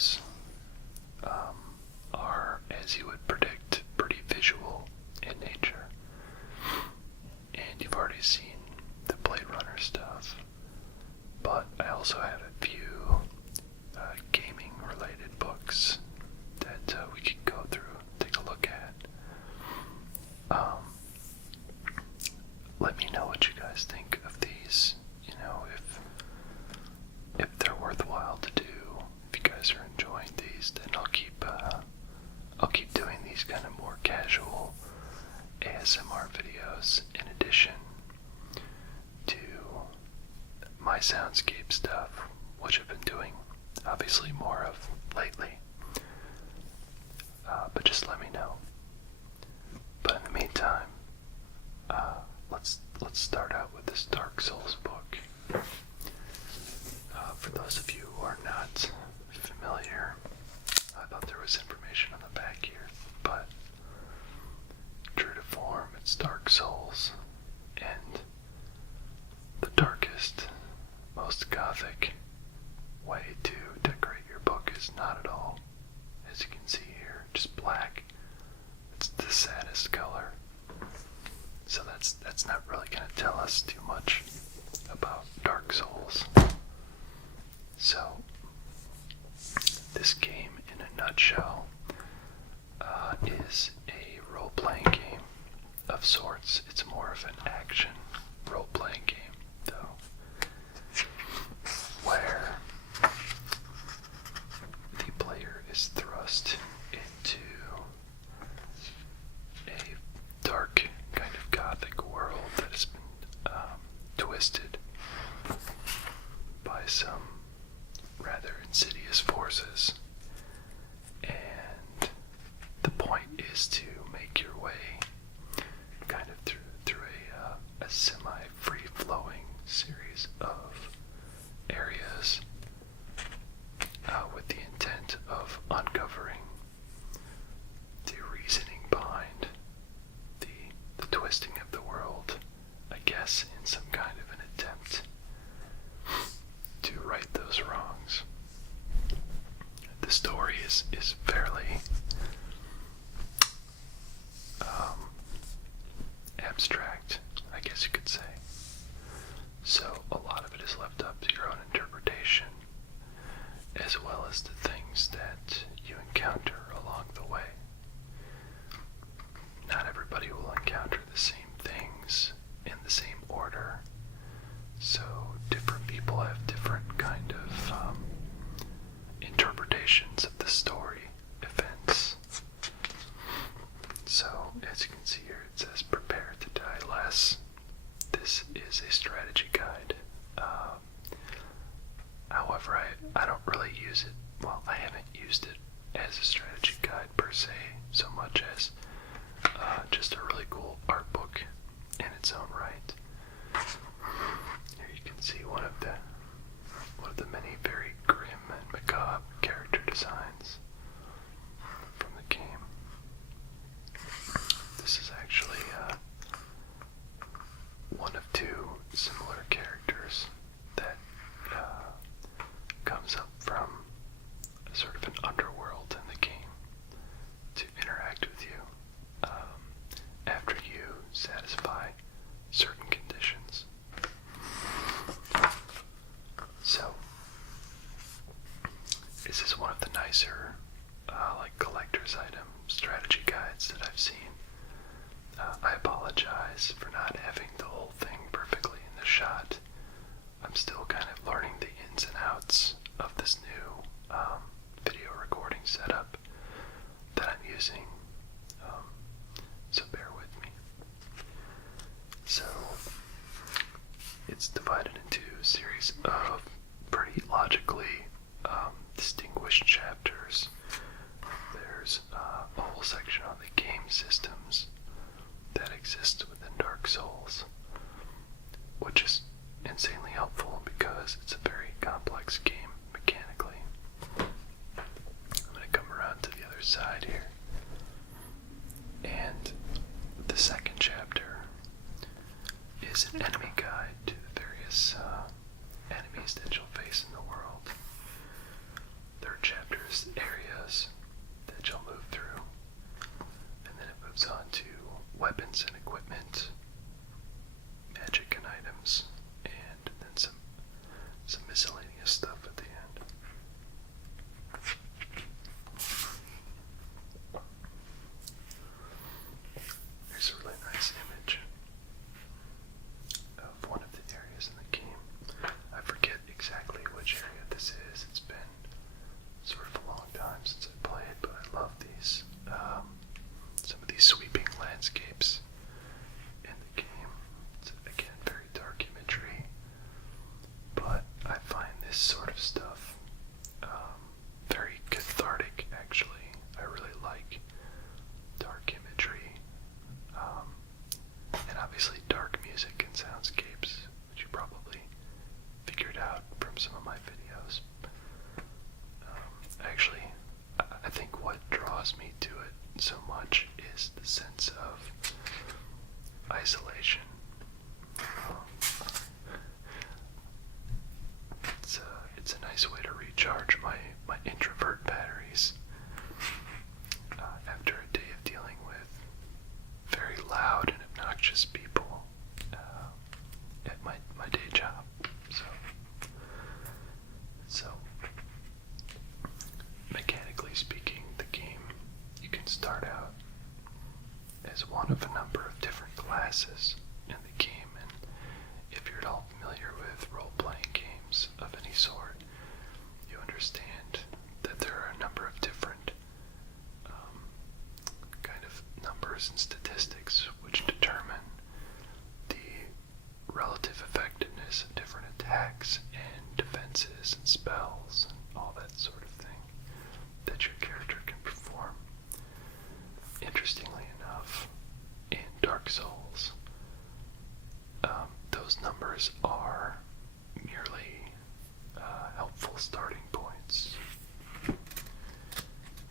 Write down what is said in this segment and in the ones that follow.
videos are, as you would predict, pretty visual in nature. And you've already seen the Blade Runner stuff, but I also have a few gaming-related books that we could go through, take a look at. Let me know what you guys think of these. You know, if they're worthwhile to do. If you guys are enjoying these, then I'll keep doing these kind of more casual ASMR videos in addition to my soundscape stuff, which I've been doing obviously more of lately. But just let me know. But in the meantime, let's start out with this Dark Souls book. For those of you who are not familiar, I thought there was information on the back here, but true to form, it's Dark Souls, and the darkest, most gothic way to decorate your book is not at all, as you can see here, just black. It's the saddest color. So that's not really going to tell us too much about Dark Souls. So, this game in a nutshell is a role-playing game of sorts. It's more of an action role-playing game, though, where the player is thrust into a dark kind of gothic world that has been twisted by some rather insidious forces, and the point is to make your way kind of through a semi-free-flowing series of areas with the intent of uncovering the reasoning behind the twisting of the world, I guess in some kind of an attempt to right those wrongs. The story is fairly abstract, I guess you could say. So a lot of it is left up to your own interpretation, as well as the things that you encounter along the way. Not everybody will encounter the same things in the same order, so different people have different kind of interpretations of the story events. So, as you can see here, it says prepare to die less. This is a strategy guide. However, I don't really use it, well, I haven't used it as a strategy guide per se, so much as just a really cool art book in its own right. Here you can see one of the many very grim and macabre character designs from the game. This is actually one of two similar characters that comes up from sort of an underworld in the game to interact with you after you satisfy certain conditions. So, this is one of the nicer like collector's item strategy guides that I've seen. I apologize for not having the whole thing perfectly in the shot. I'm still kind of learning the ins and outs of this new video recording setup that I'm using, so bear with me. So, it's divided into a series of pretty logically distinguished chapters. There's a whole section on the game systems that exist within Dark Souls, which is insanely helpful because it's a very complex game mechanically. I'm going to come around to the other side here. And the second chapter is an enemy guide to the various enemies that you'll face in the world. Third chapter this sort of stuff. Very cathartic, actually. I really like dark imagery, and obviously dark music and soundscapes, which you probably figured out from some of my videos. Actually, I think what draws me to it so much is the sense of isolation. It's a nice way to recharge my introvert batteries after a day of dealing with very loud and obnoxious people at my day job. So mechanically speaking, the game, you can start out as one of a number of different classes in the game, and if you're at all familiar with role-playing games of any sort, you understand that there are a number of different kind of numbers and statistics which determine the relative effectiveness of different attacks and defenses and spells and all that sort of thing that your character can perform. Interestingly enough, in Dark Souls, those numbers are merely helpful starting points.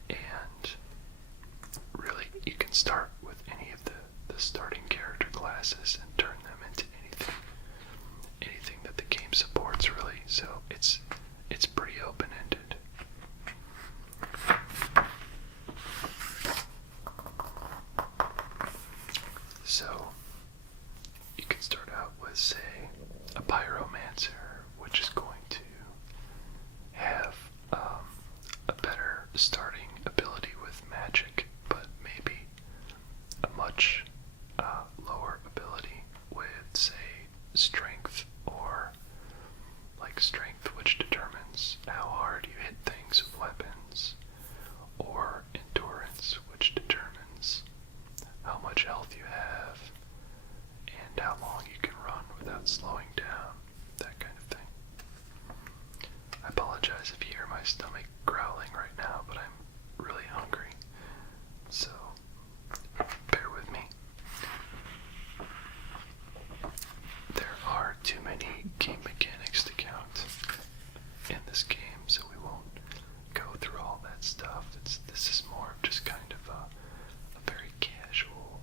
And really, you can start with any of the starting character classes and turn them into anything that the game supports, really. So it's pretty open-ended. So you can start out with, say, a pyromancer, which is going to have a better starting ability with magic, but maybe a much lower ability with, say, strength, or like strength, which determines how hard you hit things with weapons, or endurance, which determines how much health you have and how long you can run without slowing down, that kind of thing. I apologize if you hear my stomach growling right now, but I'm really hungry, so bear with me. There are too many game mechanics to count in this game, so we won't go through all that stuff. This is more of just kind of a very casual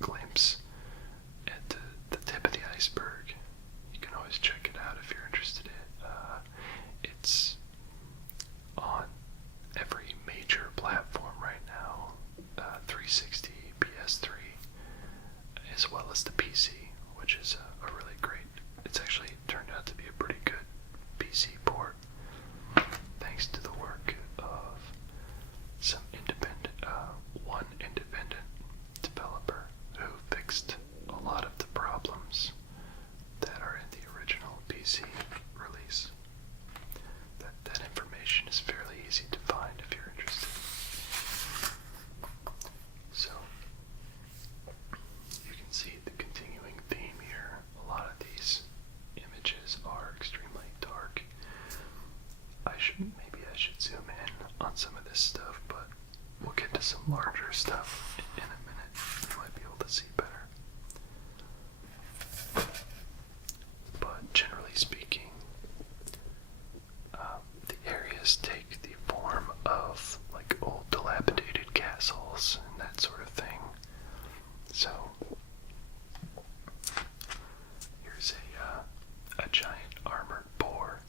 glimpse at the tip of the iceberg. You can always check it out if you're interested in it. It's on every major platform right now, 360, PS3, as well as the PC, which is a really great, it's actually turned out to be a pretty good PC port, thanks to the work of some one independent developer who fixed a lot of the problems that are in the original PC release. That information is fairly easy to find if you're interested. So, you can see the continuing theme here. A lot of these images are extremely dark. Maybe I should zoom in on some of this stuff, but we'll get to some larger stuff in a minute. You might be able to see better. But generally speaking, the areas take the form of like old dilapidated castles and that sort of thing. So here's a giant armored boar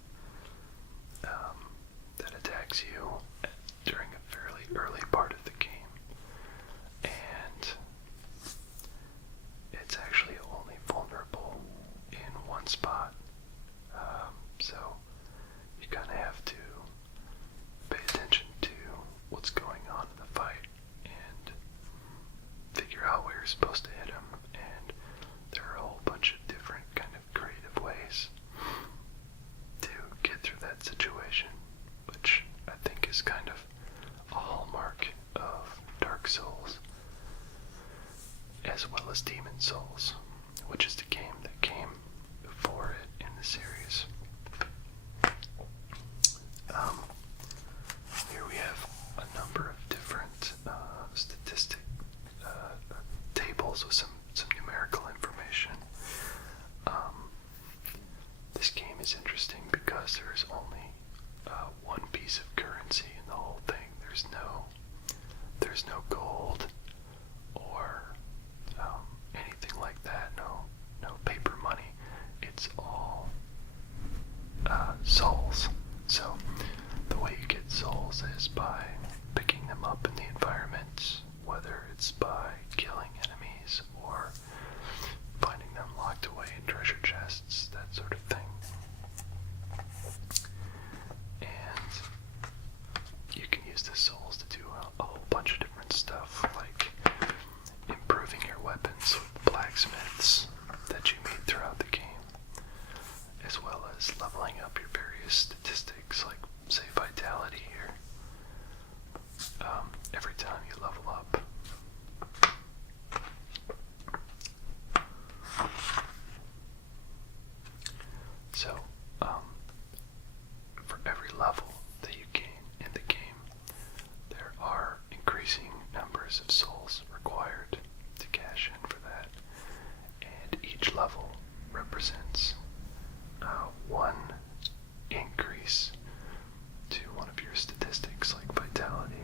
that attacks you during a fairly early part of the game, and it's actually only vulnerable in one spot, so you kind of have to one piece of currency in the whole thing. There's no gold or anything like that. No paper money. It's all souls. So the way you get souls is by picking them up in the environment, whether it's by killing enemies or finding them locked away in treasure chests, that sort of thing. And you can use the souls to do a whole bunch of different stuff, like improving your weapons with blacksmiths that you meet throughout the game, as well as leveling up your various statistics, like, say, vitality here. Every time you level up, so for every level that you gain in the game, there are increasing numbers of souls required to cash in for that, and each level represents one increase to one of your statistics, like vitality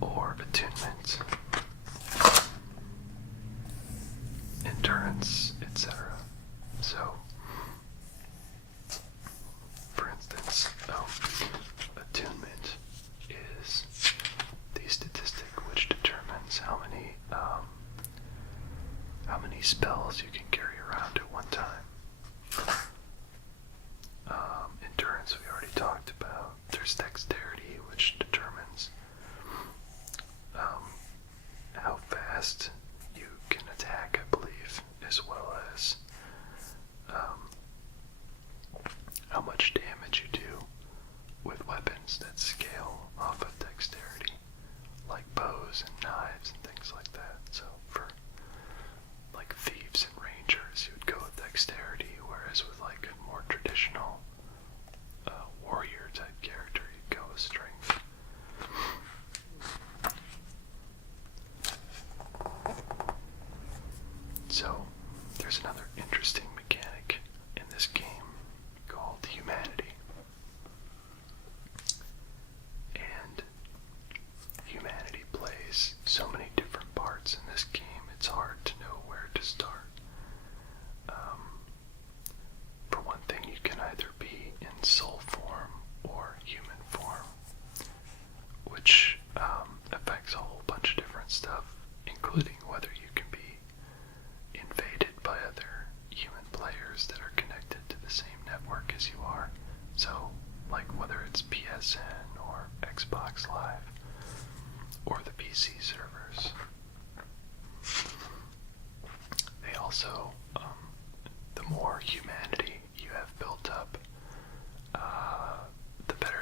or attunement, endurance, etc. So, for instance, attunement is the statistic which determines how many spells you can carry around at one time. Endurance we already talked about. There's dexterity, which determines how fast you can attack, I believe, as well as how much damage you do with weapons that scale off of dexterity, like bows and knives and things like that. So for like thieves and rangers, you would go with dexterity, whereas with like a more traditional warrior type character, you'd go with strength. So there's another interesting mechanic in this game called humanity. And humanity plays so many different parts in this game, it's hard to know where to start. For one thing, you can either be in soul form or human form, which affects a whole bunch of different stuff, including whether you can be invaded by other human players that are connected to the same network as you are. So, like whether it's PSN or Xbox Live or the PC servers. They also, the more humanity you have built up, the better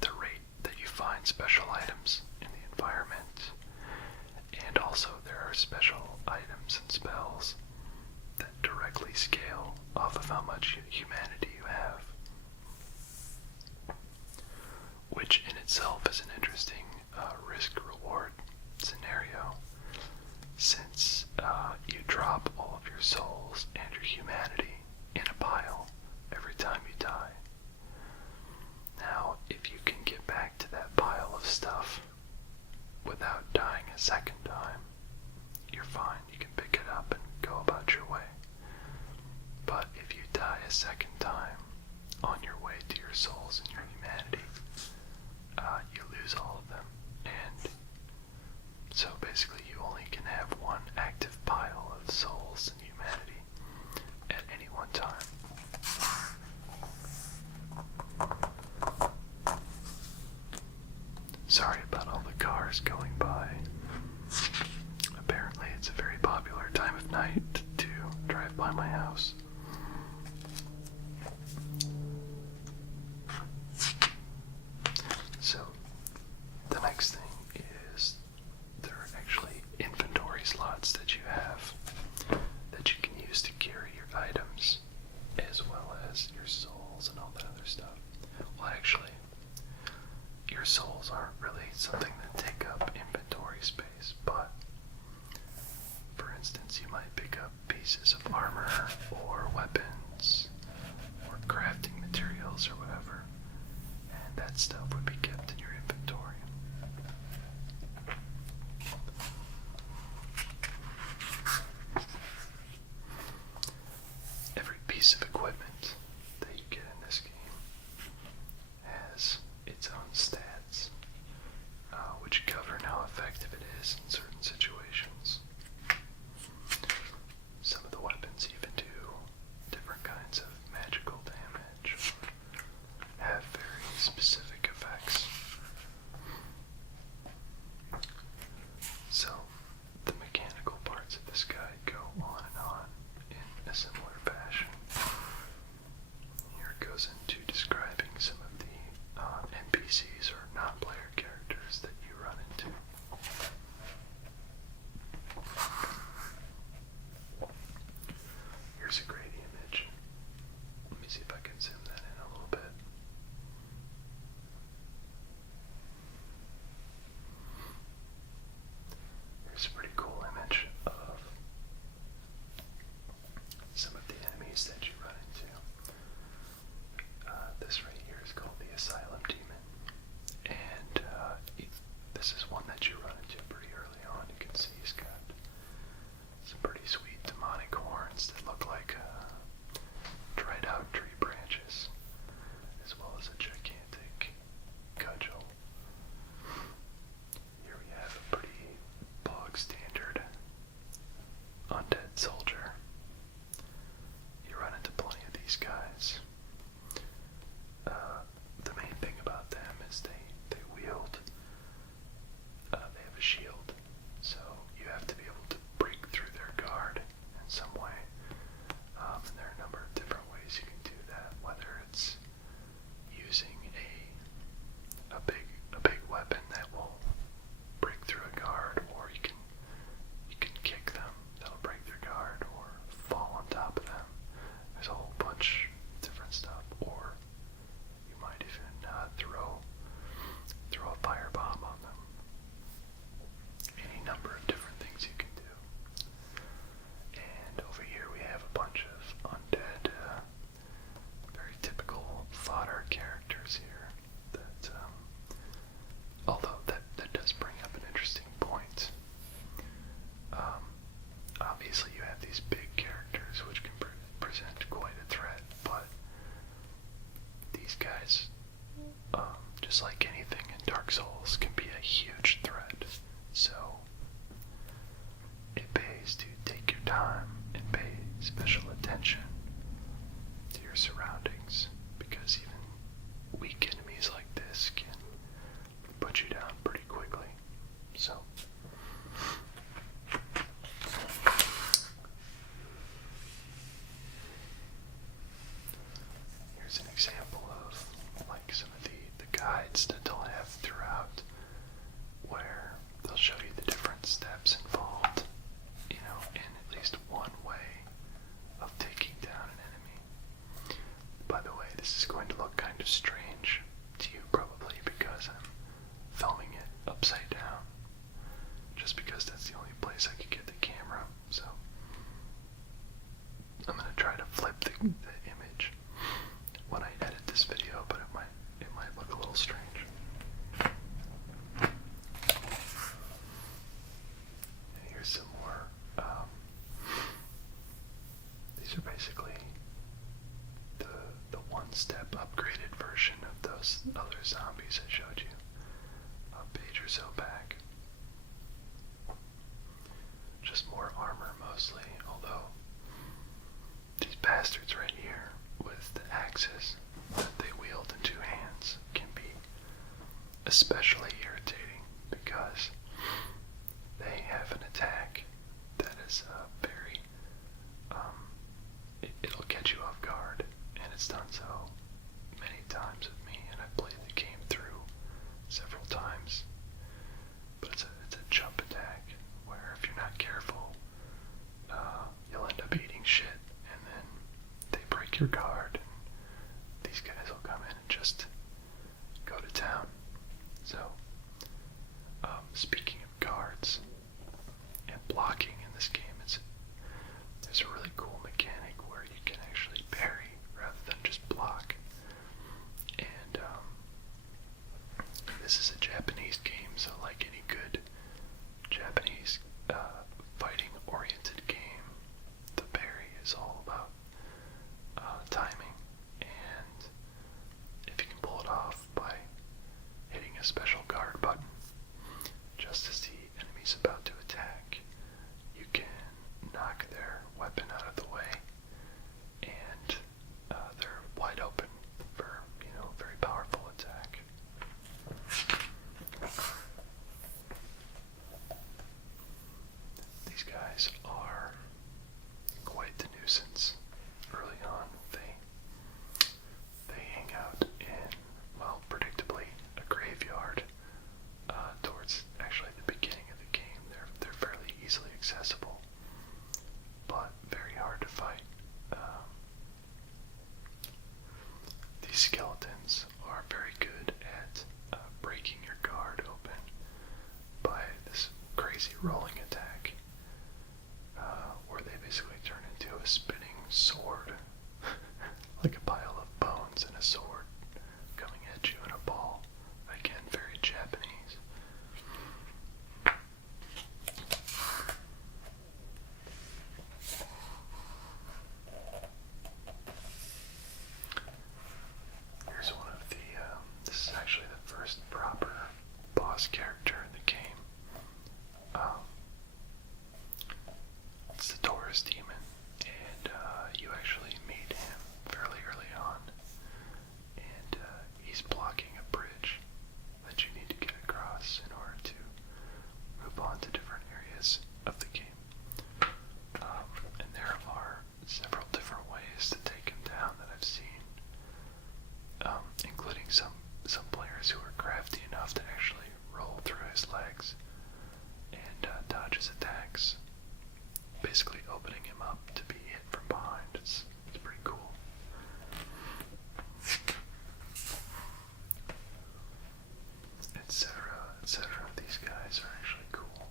the rate that you find special items in the environment. And also there are special items and spells that directly scale off of how much humanity you have, which in itself is an interesting risk-reward scenario, since you drop all of your souls and your humanity in a pile every time you die. Now, if you can get back to that pile of stuff without dying a second time, you're fine. You can pick it up and go about your way. But if you die a second time on your way to your souls and your humanity, you lose all of them. And so basically you only can have one active pile of souls and humanity at any one time. Sorry about all the cars going by. Apparently it's a very popular time of night to drive by my house. So, the next thing is there are actually inventory slots that you have that you can use to carry your items, as well as your souls and all that other stuff. Well, actually, your souls aren't really something that take up inventory space, but for instance, you might pick up pieces of armor that stuff would be kept in your inventory. Every piece of equipment that you get in this game has its own stats, which govern how effective it is in certain situations. Some of the weapons even do different kinds of magical damage, have very specific effects. So, the mechanical parts of this guide go on and on in a similar fashion. Here it goes into describing some of the NPCs or non-player characters that you run into. Here's a great image. Let me see if I can zoom that in a little bit. Here's a pretty cool image of some of the enemies that you run into. This right here is called the Asylum Demon, and this is one that you run into pretty early on. You can see he's got some pretty sweet demonic horns that look like dried out tree branches, as well as a gigantic cudgel. Here we have a pretty bog standard undead soldier. You run into plenty of these guys. The main thing about them is they wield, they have a shield, so you have to be able to break through their guard in some way. And there are a number of different ways you can do that, whether it's using a big weapon that will break through a guard, or you can kick them, that'll break their guard, or fall on top of them. There's a whole bunch of different stuff, or you might even throw a firebomb on them. Any number of different things you can do. And over here we have a bunch of undead, very typical fodder characters here. That, although that does bring up an interesting point. Obviously you have these big characters which can present quite a threat, but these guys, just like anything in Dark Souls, can be a huge threat. So it pays to take your time and pay special attention to your surroundings, because even weak enemies like this can put you down pretty quickly. So here's an example of like some of the guides that they'll have throughout, where they'll show you the different steps involved, in at least one way of taking down an enemy. By the way, this is going to look kind of strange to you probably because I'm filming it upside down, just because that's the only place I could get the camera. So I'm going to try to flip the image when I edit this video, but it might look a little strange. And here's some more. These are basically the one-step upgraded version of those other zombies I showed you a page or so back. Just more armor mostly, although these bastards right here with the axes that they wield in two hands can be especially irritating because they have an attack that is very, it'll catch you off guard, and it's done so many times with me, and I've played the game through several times. But it's a jump attack where if you're not careful, you'll end up eating shit, and then they break your guard, and these guys will come in and just go to town. So, speaking of guards and blocking in this game, there's a really cool mechanic where you can actually parry rather than just block. And skeletons are very good at breaking your guard open by this crazy rolling attack, where they basically turn into a spinning sword, like a pile of bones and a sword coming at you in a ball. Again, very Japanese. Here's one of the, this is actually the first proper boss character in the game. It's the Taurus Demon, and you actually meet him fairly early on, and he's blocking a bridge that you need to get across in order to move on to different areas of the game. And there are several different ways to take him down that I've seen, including some players who are crafty enough to actually roll through his legs and dodge his attacks, basically opening him up to be hit from behind. It's pretty cool. Etc., etc. These guys are actually cool.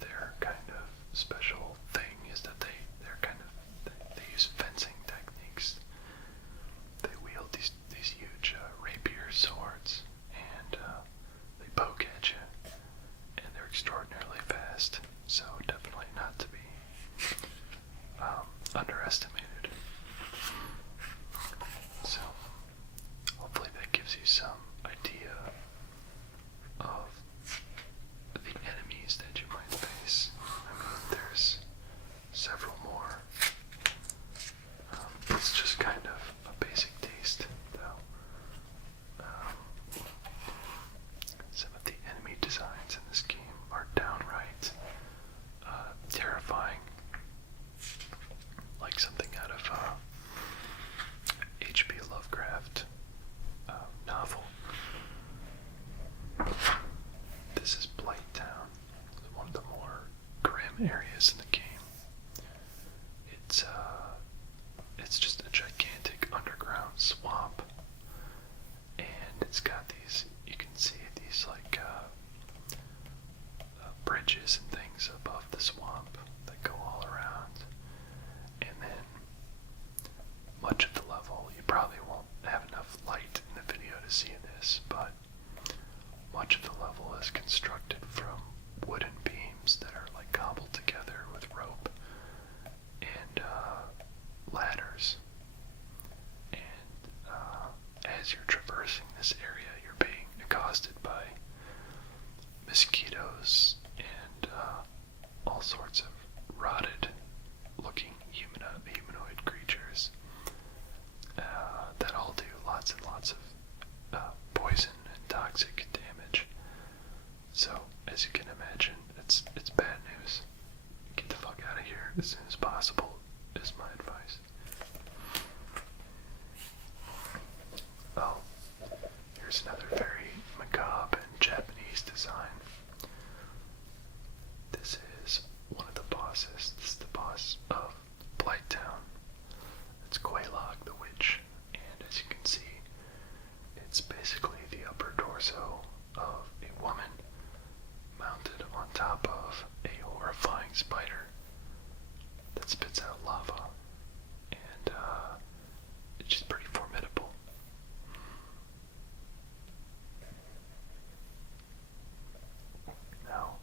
Their kind of special thing is that they use fencing techniques. They wield these huge rapier swords, and they poke at you, and they're extraordinarily fast. So definitely not to be underestimated. So hopefully that gives you some idea of the enemies that you might face. I mean, there's several more. It's just kind of a basic taste, though. Some of the enemy designs in this game are downright terrifying, like something out of H.P. Lovecraft novel. This is Blight Town, one of the more grim areas in the game. It's just a gigantic underground swamp, and it's got these, you can see these like bridges and things above the swamp that go all around, and then much of the level, you probably won't have enough light in the video to see this, but much of the level is constructed from wooden beams that are like cobbled together with rope and ladders. And as you're traversing this area, you're being accosted by mosquitoes and all sorts of rotted looking humanoid creatures that all do lots and lots of poison and toxic damage. So, as you can imagine, it's bad news. Get the fuck out of here as soon as possible is my advice. Oh, here's another very macabre and Japanese design. This is one of the bosses. This is the boss of Blight Town. It's Quelaag the Witch, and as you can see, it's basically the upper torso of a woman mounted on top of a horrifying spider that spits out lava, and it's just pretty formidable. Now,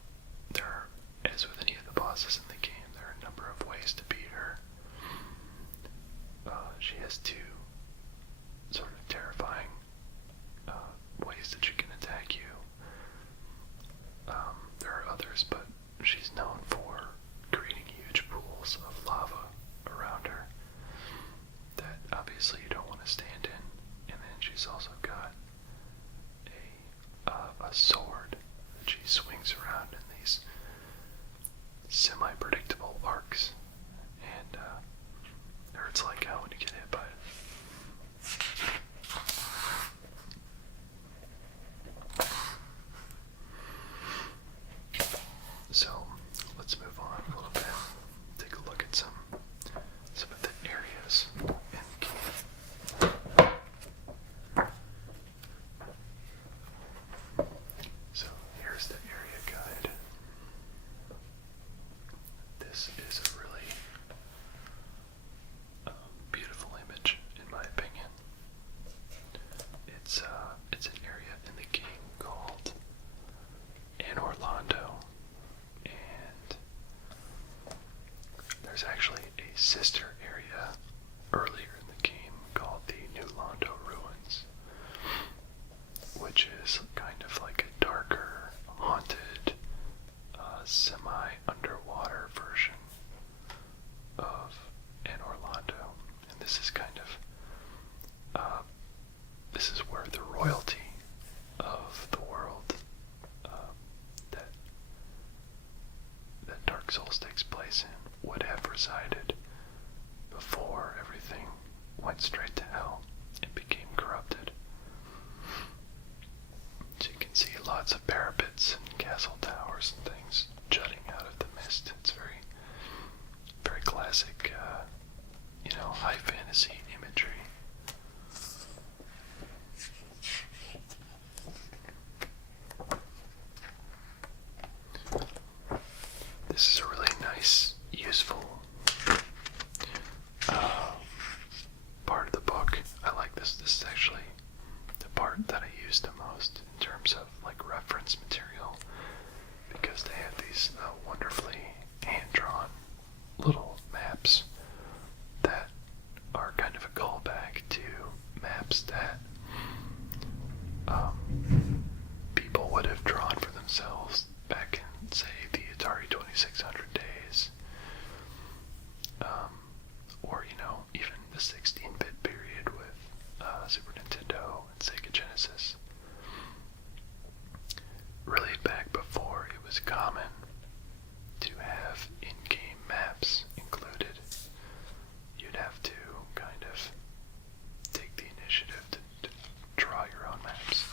as with any of the bosses in the game, there are a number of ways to beat her. She has two sort of terrifying ways that she can attack you. There are others, but she's known for creating huge pools of lava around her that obviously you don't want to stand in. And then she's also got a sword that she swings around in these semi-predictable arcs, and it hurts like hell when you get hit by it. So let's move on a little bit. Take a look at some of the areas in the game. maps that people would have drawn for themselves back in, say, the Atari 2600 days, or, even the 16-bit period with Super Nintendo and Sega Genesis. Really back before it was common to have in-game maps included, you'd have to kind of take the initiative to draw your own maps.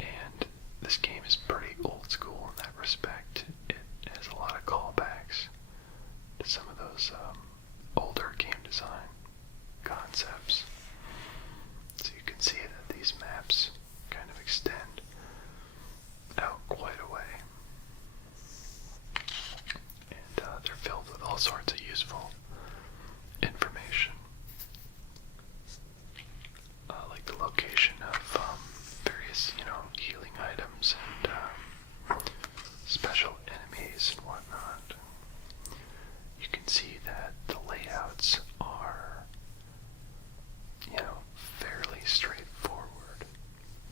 And this game is pretty old school in that respect. It has a lot of callbacks to some of those older game design concepts. So you can see that these maps kind of extend out quite a way. And they're filled with all sorts of useful information. Like the location of various, healing items and special enemies and whatnot. You can see that the layouts are, fairly straightforward,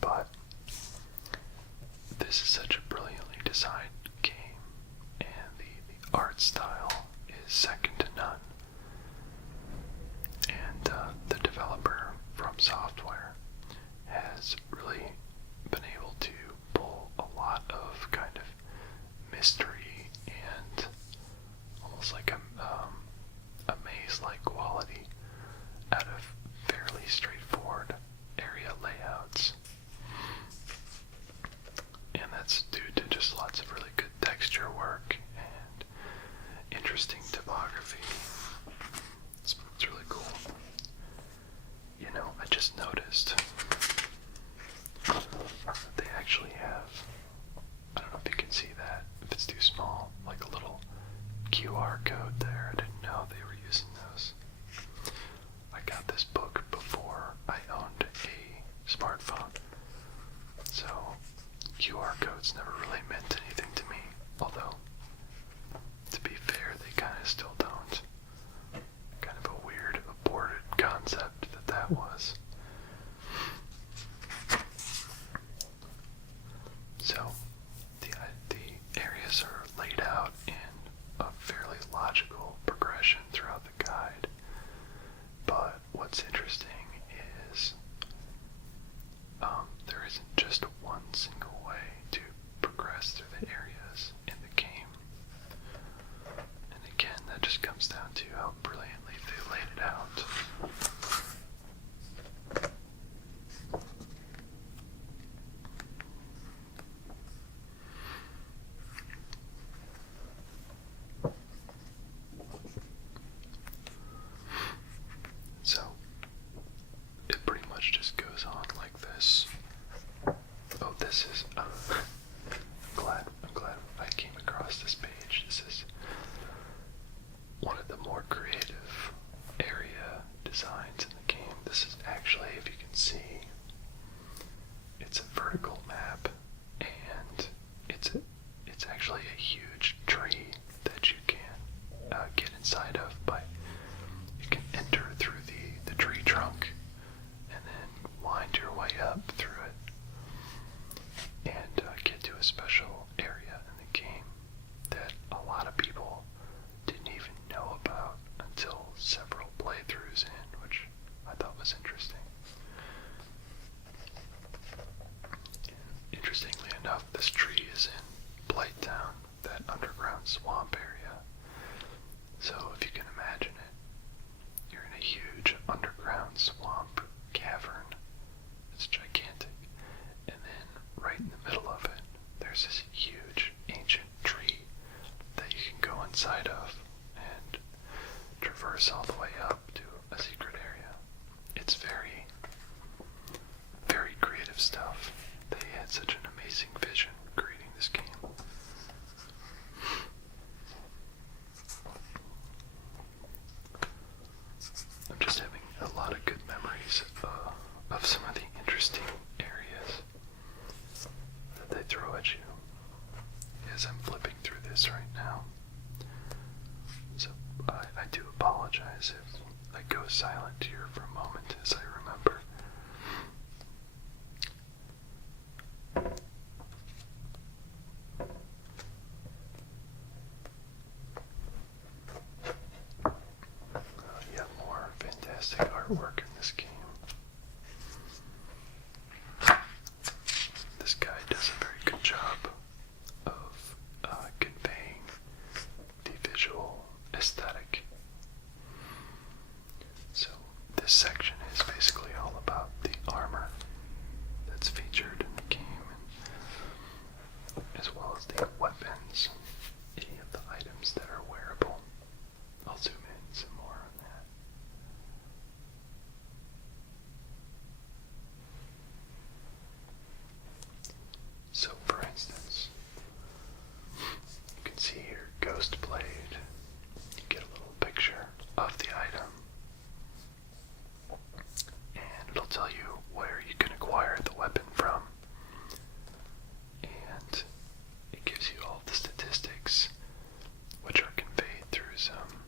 but this is such a brilliantly designed game, and the art style is second to none. And the developer From Software has really been able to pull a lot of kind of mystery and almost like a maze-like quality out of fairly straightforward area layouts. And that's due to just lots of really good texture work and interesting topography. It's really cool. I just noticed they actually have, I don't know if you can see that, if it's too small, like a little QR code there. I didn't know they were using those. I got this book before I owned a smartphone, so QR codes never really meant anything to me, although, to be fair, they kind of still don't. Kind of a weird, aborted concept that was. So, the areas are laid out in a fairly logical progression throughout the guide, but what's interesting is there isn't just one single way to progress through the areas in the game. And again, that just comes down to how brilliantly they laid it out. So, it pretty much just goes on like this. Oh, this is, I'm glad I came across this page. This is one of the more creative area designs in the game. This is actually, if you can see, it's a vertical map, and it's actually a huge tree that you can get inside of you can enter through the tree trunk and then wind your way up through it and get to a special area in the game that a lot of people didn't even know about until several playthroughs in, which I thought was interesting. Interestingly enough, this tree is in Blighttown, that underground swamp area. So if you can imagine it, you're in a huge underground swamp cavern. It's gigantic. And then right in the middle of it, there's this huge ancient tree that you can go inside of and traverse all the way up to a secret area. It's very, very creative stuff. They had such an amazing vision creating this game. I'm just having a lot of good memories of some of the interesting areas that they throw at you as I'm flipping through this right now. So I do apologize if I go silent here for a moment as I basically all about the armor that's featured in the game, as well as the weapons, any of the items that are wearable. I'll zoom in some more on that. So, for instance, you can see here Ghost Blade. You get a little picture of the item, and it'll tell you where you can acquire the weapon from, and it gives you all the statistics, which are conveyed through some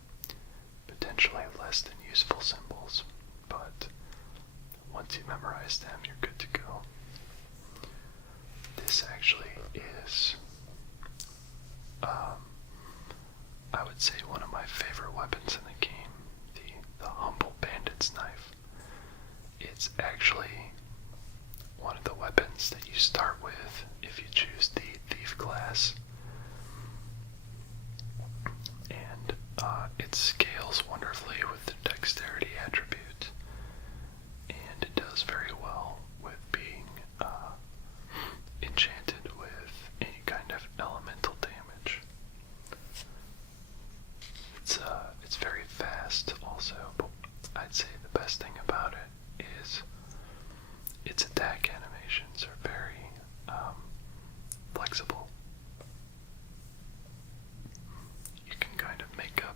potentially less than useful symbols, but once you memorize them, you're good to go. This actually is, I would say, one of my favorite weapons in the game, the Humble Bandit's Knife. It's actually one of the weapons that you start with if you choose the Thief class, and it scales wonderfully with the Dexterity attribute, and it does very well with being enchanted with any kind of elemental damage. It's very fast also, but I'd say the best thing about it is its attack animations are very flexible. You can kind of make up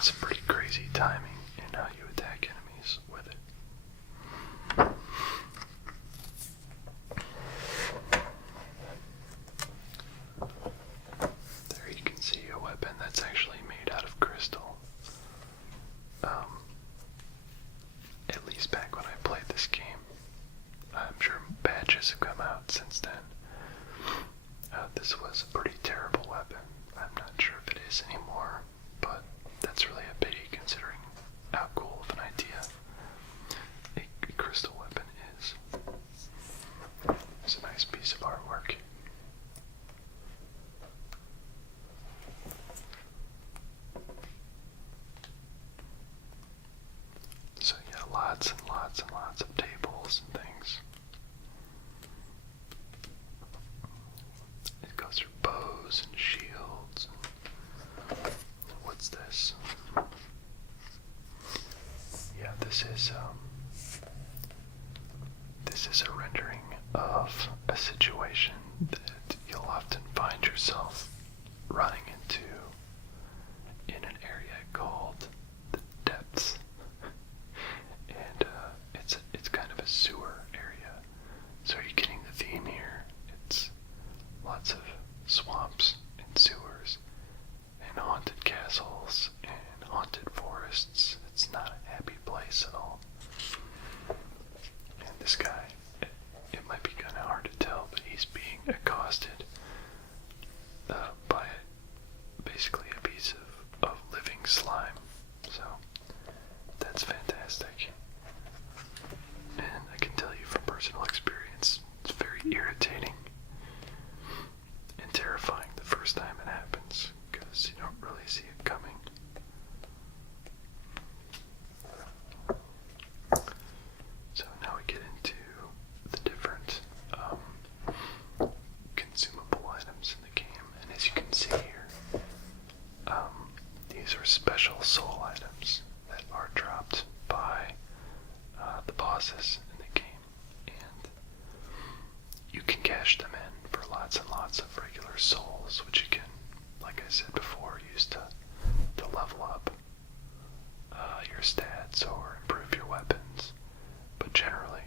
some pretty crazy timing in how you attack enemies with it. There you can see a weapon that's actually made out of crystal. At least back when I played this game. I'm sure patches have come out since then. This was a pretty terrible weapon. I'm not sure if it is anymore, but that's really a pity considering how cool of an idea a crystal weapon is. It's a nice piece of artwork. So yeah, lots and lots and lots of tables and things. It goes through bows and shields. What's this? Yeah, this is a rendering of a situation that you'll often find yourself running into in an area called the depths. And it's kind of a sewer area. So you're getting the theme here. It's lots of swamps and sewers and haunted castles and haunted forests. It's not a happy place at all. And this guy, it might be kind of hard to tell, but he's being accosted by basically a piece of living slime. So that's fantastic. And I can tell you from personal experience, it's very irritating and terrifying the first time it happens, because you don't really see it coming. So now we get into the different consumable items in the game, and as you can see here, these are special soul items that are dropped by the bosses in the game, and you can cash them in for lots and lots of regular souls, which you can, like I said before, use to level up your stats or improve your weapons. But generally,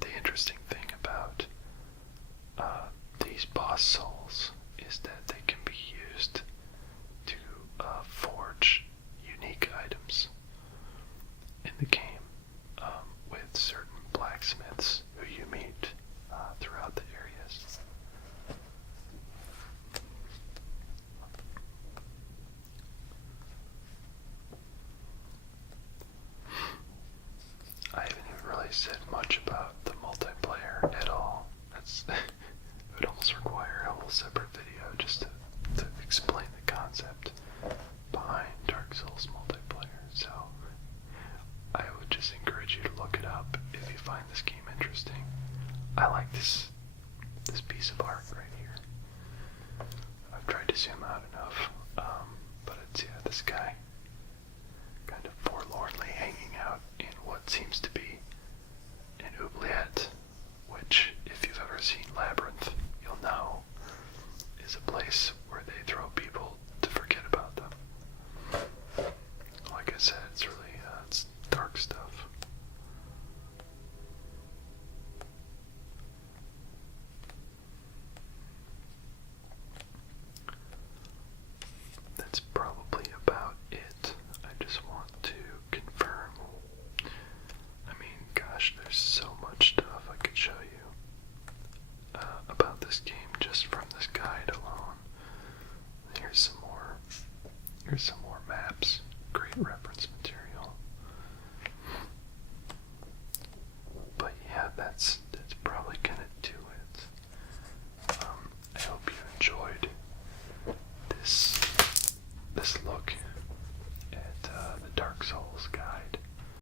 the interesting thing about these boss souls is that they can be used to forge unique items in the game with certain blacksmiths who you meet throughout the areas. you to look it up if you find this game interesting. I like this piece of art right here. I've tried to zoom out enough, but it's, yeah, this guy kind of forlornly hanging out in what seems to